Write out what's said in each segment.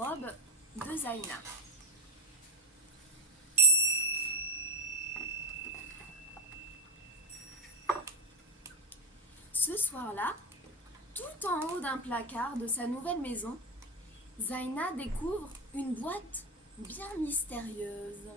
robe de Zaina. Ce soir-là, tout en haut d'un placard de sa nouvelle maison, Zaina découvre une boîte bien mystérieuse.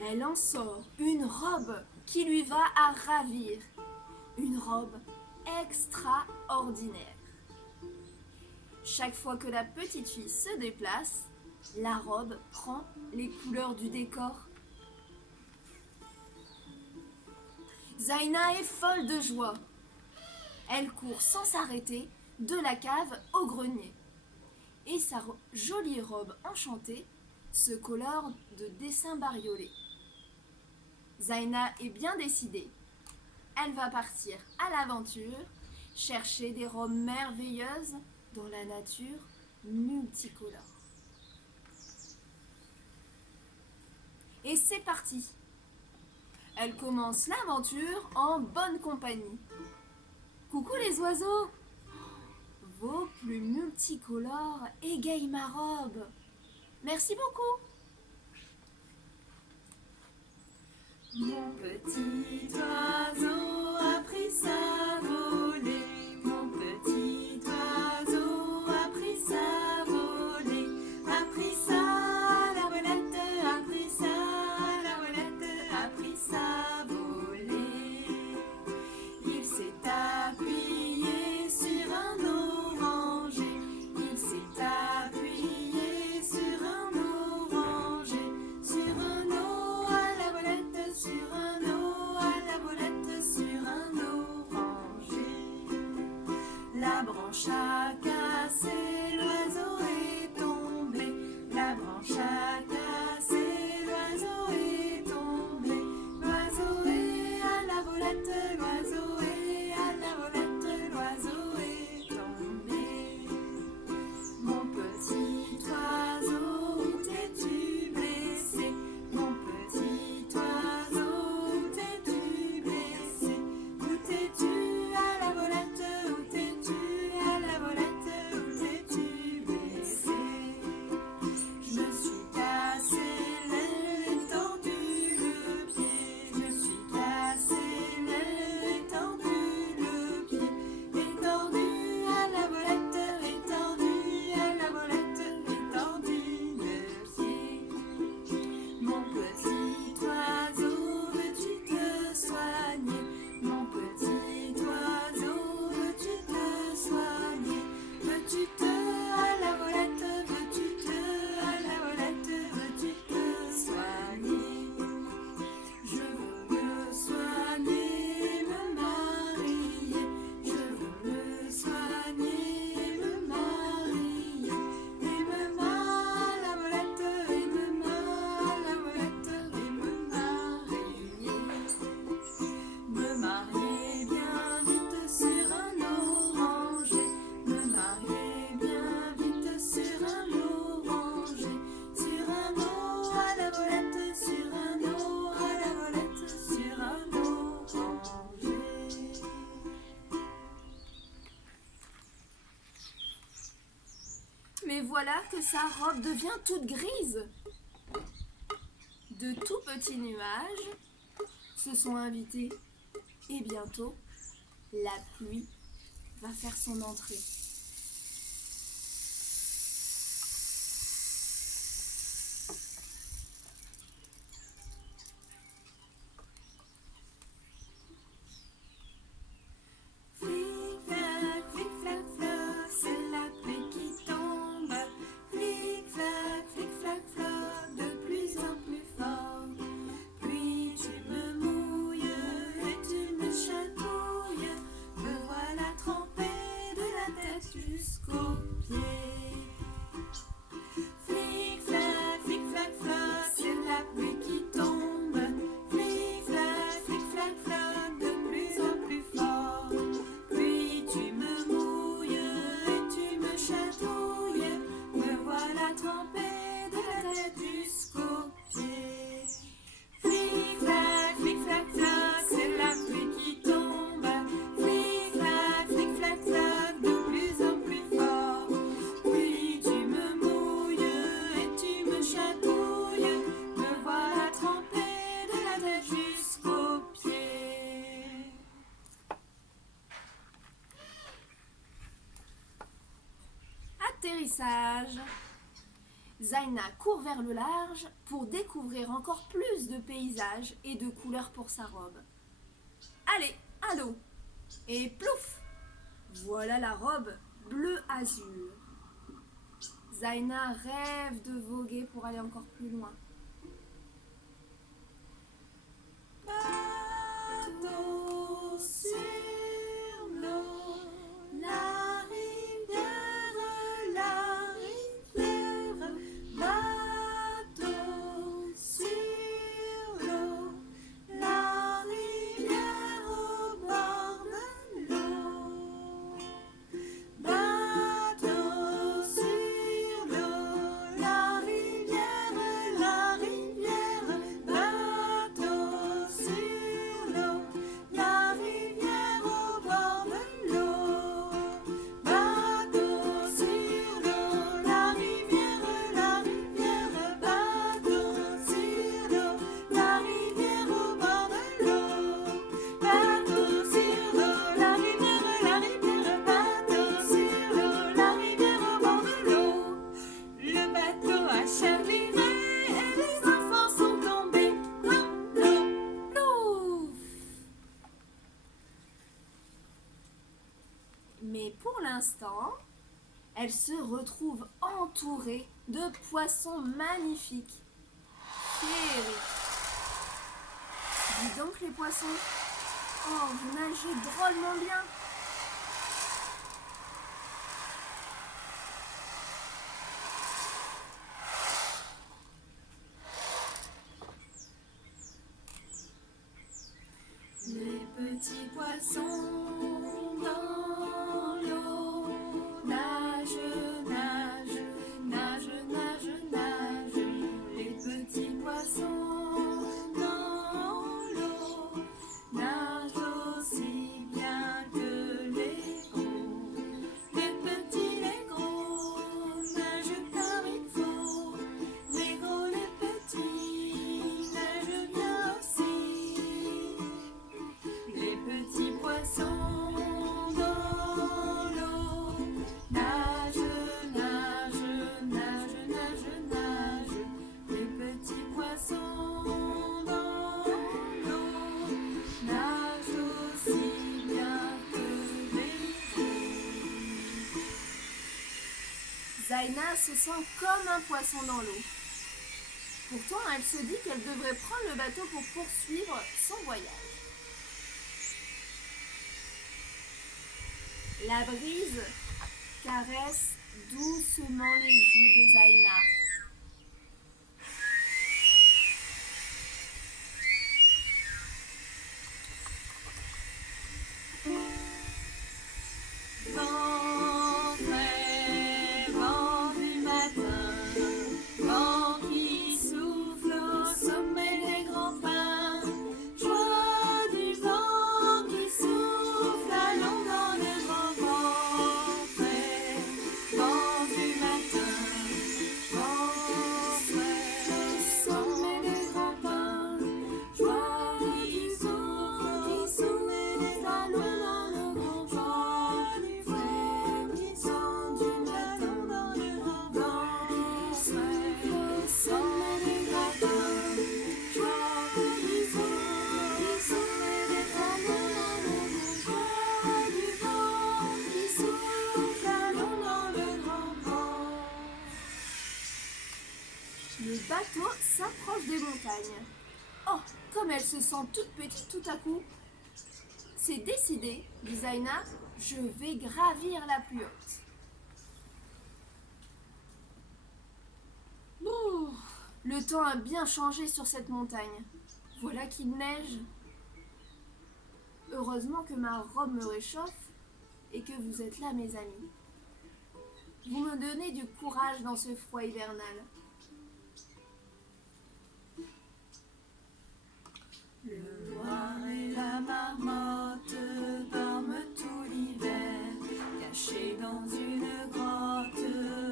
Elle en sort une robe qui lui va à ravir, une robe extraordinaire. Chaque fois que la petite fille se déplace, la robe prend les couleurs du décor. Zaina est folle de joie. Elle court sans s'arrêter de la cave au grenier. Et sa jolie robe enchantée se colore de dessins bariolés. Zaina est bien décidée. Elle va partir à l'aventure, chercher des robes merveilleuses dans la nature multicolore. Et c'est parti! Elle commence l'aventure en bonne compagnie. Coucou les oiseaux! Vos plumes multicolores égayent ma robe. Merci beaucoup! Mon petit oiseau a pris sa volée. Mon petit oiseau a pris sa volée. A pris sa la volette, a pris sa la volette, a pris sa volée. Il s'est appuyé sur un oranger. Il s'est appuyé sur un oranger. Sur un eau à la volette, sur un eau à la volette, sur un oranger. La branche a cassé, l'oiseau est tombé. La branche a cassé, l'oiseau est tombé. L'oiseau est à la volette, l'oiseau est à la volette, l'oiseau est tombé. Mon petit oiseau, où t'es-tu blessé? Mon petit oiseau, où t'es-tu blessé? Où t'es-tu à la volette? Où t'es-tu à la volette? Où t'es-tu blessé? Je me suis cassé l'aile et tordu le pied. Je me suis cassé l'aile et tordu le pied. Étendu à la volette, étendu à la volette, étendu le pied. Mon petit oiseau, veux-tu te soigner? Mon petit oiseau, veux-tu te soigner? Veux-tu te à la volette? Veux-tu te à la volette? Veux-tu te soigner? Je veux me soigner, me marier. Je veux me soigner, me marier. Et me marier à la volette, et me marier à la volette, et me marier. Me marier bien vite sur un oranger. Me marier bien vite sur un oranger. Sur un eau à la volette, sur un eau à la volette, sur un oranger. Mais voilà que sa robe devient toute grise. De tout petits nuages se sont invités. Et bientôt, la pluie va faire son entrée. Flic-flac, flic-flac-flac, c'est la pluie qui tombe. Flic-flac, flic-flac-flac, de plus en plus fort. Puis tu me mouilles et tu me chatouilles. Me voilà trempée de la tête atterrissage. Zaina court vers le large pour découvrir encore plus de paysages et de couleurs pour sa robe. Allez, à l'eau. Et plouf! Voilà la robe bleu-azur. Zaina rêve de voguer pour aller encore plus loin. Bateau sur l'eau, la rivière, bateau sur l'eau, la rivière au bord de l'eau. Bateau sur l'eau, la rivière, bateau sur l'eau, la rivière au bord de l'eau. Bateau sur l'eau, la rivière, bateau sur l'eau, la rivière au bord de l'eau. Bateau sur l'eau, la rivière, bateau sur l'eau, la rivière au bord de l'eau. Le bateau a chaviré et les enfants sont tombés dans l'eau. Plouf! Mais pour l'instant, elle se retrouve entourée de poissons magnifiques. Féeriques. Dis donc les poissons. Oh, vous nagez drôlement bien. Les petits poissons dans l'eau nagent, nagent, nagent, nagent, nagent. Les petits poissons dans l'eau nagent aussi bien que les gros. Les petits, les gros nagent comme il faut. Les gros, les petits nagent bien aussi. Les petits poissons dans l'eau nagent, nagent, nagent, nagent, nagent. Les petits poissons dans l'eau nagent aussi bien que les gros. Zaina se sent comme un poisson dans l'eau. Pourtant, elle se dit qu'elle devrait prendre le bateau pour poursuivre son voyage. La brise caresse doucement les joues de Zaina. Vent frais, vent du matin, vent qui souffle au sommet des grands pins. Joie du vent qui souffle, allons dans le grand vent frais, vent du matin, vent frais au sommet des grands pins. Joie du vent qui souffle, allons dans le grand vent. Le bateau s'approche des montagnes. Oh, comme elle se sent toute petite tout à coup. C'est décidé, dit Zaina, je vais gravir la plus haute. Ouh, le temps a bien changé sur cette montagne. Voilà qu'il neige. Heureusement que ma robe me réchauffe et que vous êtes là, mes amis. Vous me donnez du courage dans ce froid hivernal. Le noir et la marmotte dorment tout l'hiver, cachés dans une grotte,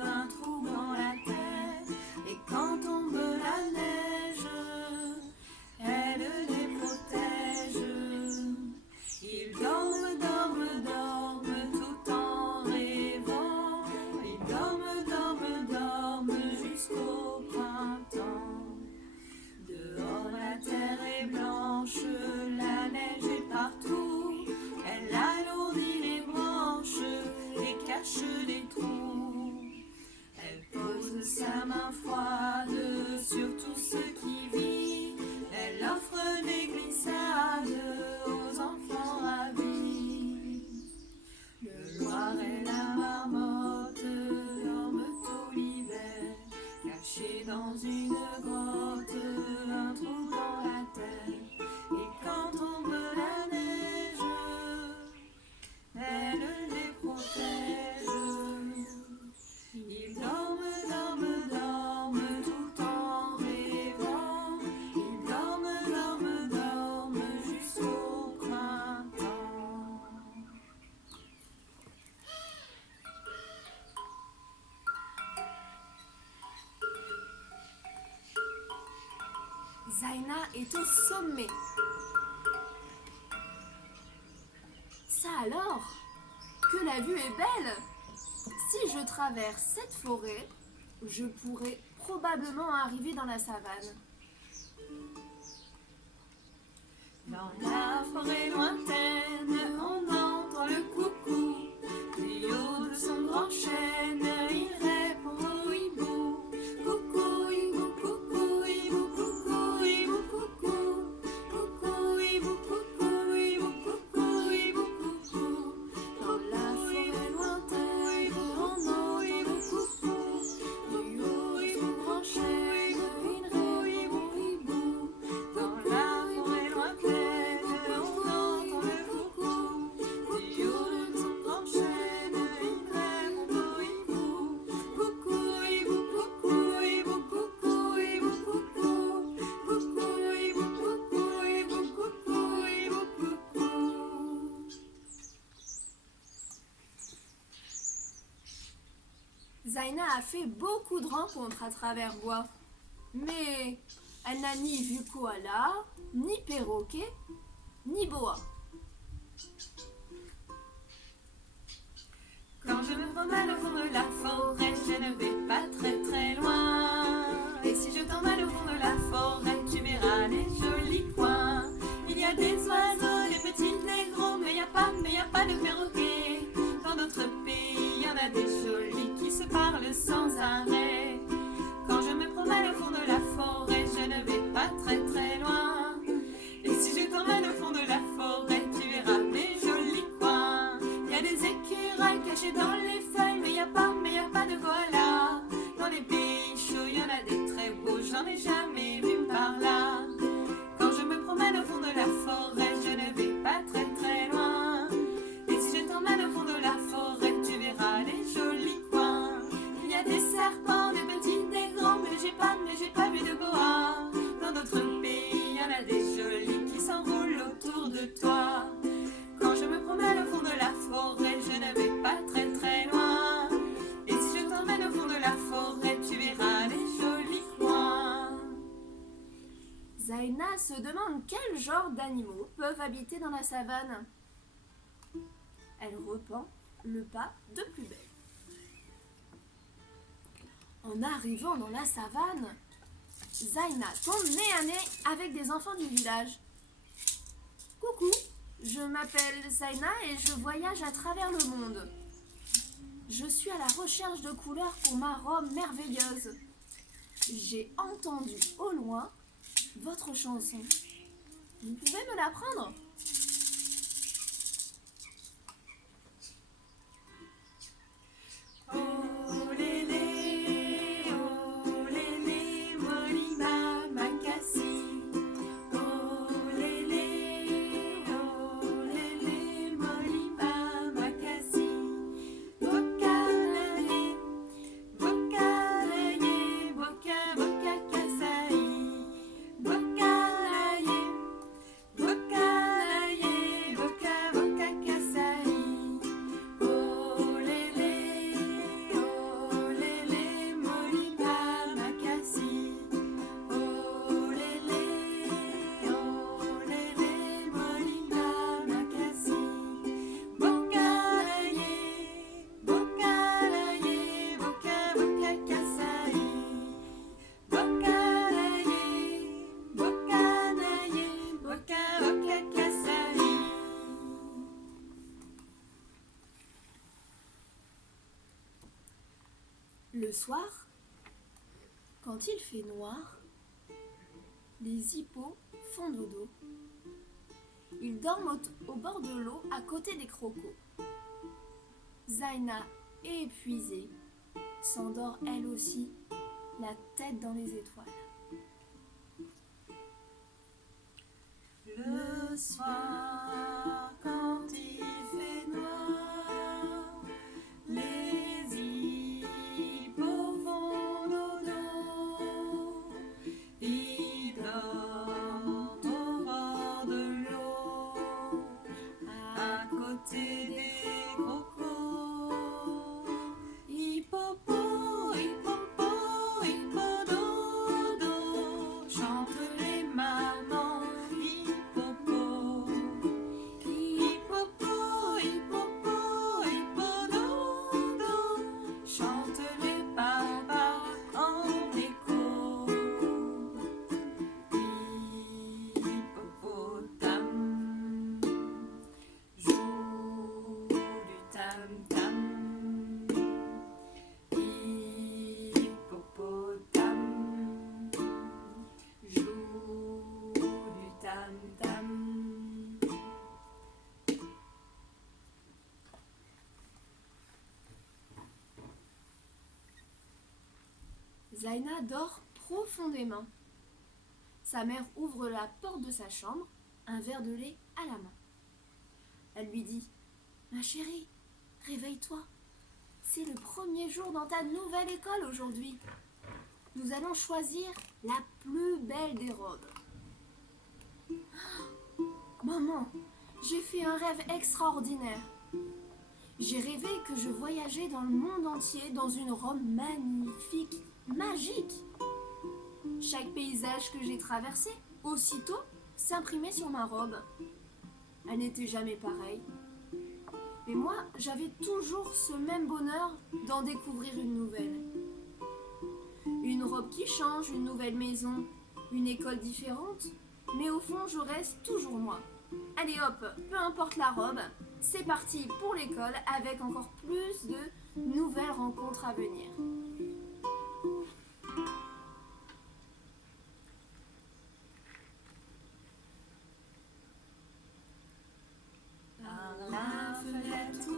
un trou dans la terre. Et quand tombe la neige, elle les protège. Ils dorment, dorment, dorment tout en rêvant. Ils dorment, mains froides sur tout ce qui vit. Elle offre des glissades aux enfants ravis. Le loir et la marmotte dorment tout l'hiver, cachés dans une grotte, un trou dans la terre. Et quand tombe la neige, elle les protège. Ils dorment, dorment, dorment tout en rêvant. Ils dorment, dorment, dorment jusqu'au printemps. Zaina est au sommet. Ça alors, que la vue est belle! Si je traverse cette forêt, je pourrai probablement arriver dans la savane. Dans la forêt lointaine, on entend le coucou. Du haut de son grand chêne, il répond au hibou. Coucou, hibou, coucou, hibou, coucou, hibou, coucou. Coucou, hibou, coucou, hibou, coucou, hibou, coucou. Dans la forêt lointaine, on entend le coucou. Du haut de son grand chêne, il répond au hibou. Dans la forêt lointaine, on entend le coucou. Du haut de son grand chêne, il répond au hibou. Coucou, hibou, coucou, hibou, coucou, hibou, coucou. Coucou, hibou, coucou, hibou, coucou, hibou, coucou. Zaina a fait beaucoup de rencontres à travers bois, mais elle n'a ni vu koala, ni perroquet, ni boa. Quand je me promène au fond de la forêt, je ne vais pas très très loin. Et si je t'emmène au fond de la forêt, tu verras les jolis coins. Il y a des oiseaux, des petits, des gros, mais y a pas de perroquets. Dans d'autres pays, y en a des jolis qui se parlent sans arrêt. Quand je me promène au fond de la forêt, je ne vais pas très très loin. Et si je t'emmène au fond de la forêt, tu verras mes jolis coins. Il y a des écureuils cachés dans les feuilles, mais y a pas de koala. Dans les pays chauds, y en a des très beaux, j'en ai jamais vu par là. Quand je me promène au fond de la forêt, je ne vais pas très très loin. Et si je t'emmène au fond de la forêt, tu verras les jolis coins. Il y a des serpents, des petits, des grands, mais j'ai pas vu de boa. Dans d'autres pays, y en a des jolis qui s'enroulent autour de toi. Quand je me promène au fond de la forêt, je ne vais pas très très loin. Et si je t'emmène au fond de la forêt, tu verras les jolis coins. Zaina se demande quel genre d'animaux peuvent habiter dans la savane. Elle reprend le pas de plus belle. En arrivant dans la savane, Zaina tombe nez à nez avec des enfants du village. Coucou, je m'appelle Zaina et je voyage à travers le monde. Je suis à la recherche de couleurs pour ma robe merveilleuse. J'ai entendu au loin votre chanson. Vous pouvez me l'apprendre ? Oh lélé, Molima Makassi. Oh lélé, Molima Makassi. Bokanaye, bokanaye, boka kasaï. Bokanaye, bokanaye, boka kasaï. Oh lélé, Molima Makassi. Oh lélé, Molima Makassi. Bokanaye, bokanaye, boka kasaï. Bokanaye, bokanaye, boka kasaï. Le soir, Quand il fait noir, les hippos font dodo. Ils dorment au bord de l'eau à côté des crocos. Zaina, épuisée, s'endort elle aussi, la tête dans les étoiles. Le soir, quand il fait noir, les hippos font dodo. Ils dorment au bord de l'eau, à côté des crocos. Hippopo, hippopo, hippododo, chantent les mamans. Hippopo, hippopo, hippopo, hippododo, chantent les papas en écho. Hippopotame joue du tam-tam. Hippopotame joue du tam-tam. Zaina dort profondément. Sa mère ouvre la porte de sa chambre, un verre de lait à la main. Elle lui dit « Ma chérie, réveille-toi. C'est le premier jour dans ta nouvelle école aujourd'hui. Nous allons choisir la plus belle des robes. » Maman, j'ai fait un rêve extraordinaire. J'ai rêvé que je voyageais dans le monde entier dans une robe magnifique, magique. Chaque paysage que j'ai traversé, aussitôt, s'imprimait sur ma robe. Elle n'était jamais pareille. Et moi, j'avais toujours ce même bonheur d'en découvrir une nouvelle. Une robe qui change, une nouvelle maison, une école différente, mais au fond, je reste toujours moi. Allez hop, peu importe la robe, c'est parti pour l'école avec encore plus de nouvelles rencontres à venir. Par la fenêtre